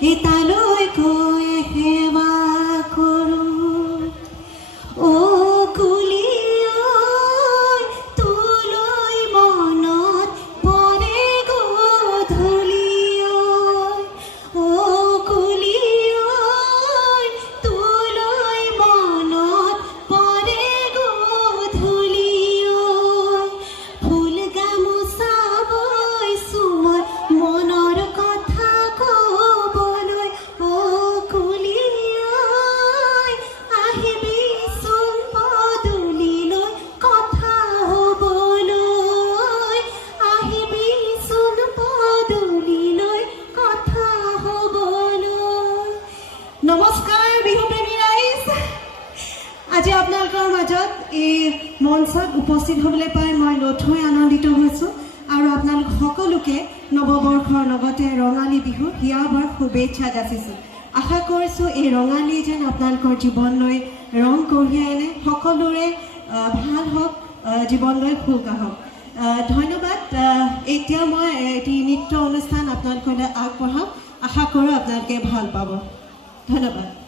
এতালৈ কৈ সেৱা কৰোঁ অ কুলি ঐ তোলৈ মনত পৰে গধূলি ঐ অ কুলি ঐ তোলৈ মনত পৰে গধূলি ঐ ফুল গামোচা বৈছো মই মনৰ কথা ক'বলৈ অ কুলি ঐ আহিবিচোন পদূলিলৈ কথা হ'বলৈ আহিবিচোন পদূলিলৈ কথা হ'বলৈ নমস্কাৰ বিহুপ্ৰেমী ৰাইজ আজি আপোনালোকৰ মাজত এই মঞ্চত উপস্থিত হ'বলৈ পাই মই নথৈ আনন্দিত হৈছোঁ আৰু আপোনালোক সকলোকে নৱবৰ্ষৰ লগতে ৰঙালী বিহু হিয়াবৰ শুভেচ্ছা যাচিছোঁ আশা কৰিছোঁ এই ৰঙালী যেন আপোনালোকৰ জীৱনলৈ ৰং কঢ়িয়াই আনে সকলোৰে ভাল হওক জীৱনলৈ সুখ আহক ধন্যবাদ এতিয়া মই এটি নৃত্য অনুষ্ঠান আপোনালোকলৈ আগবঢ়াম আশা কৰোঁ আপোনালোকে ভাল পাব ধন্যবাদ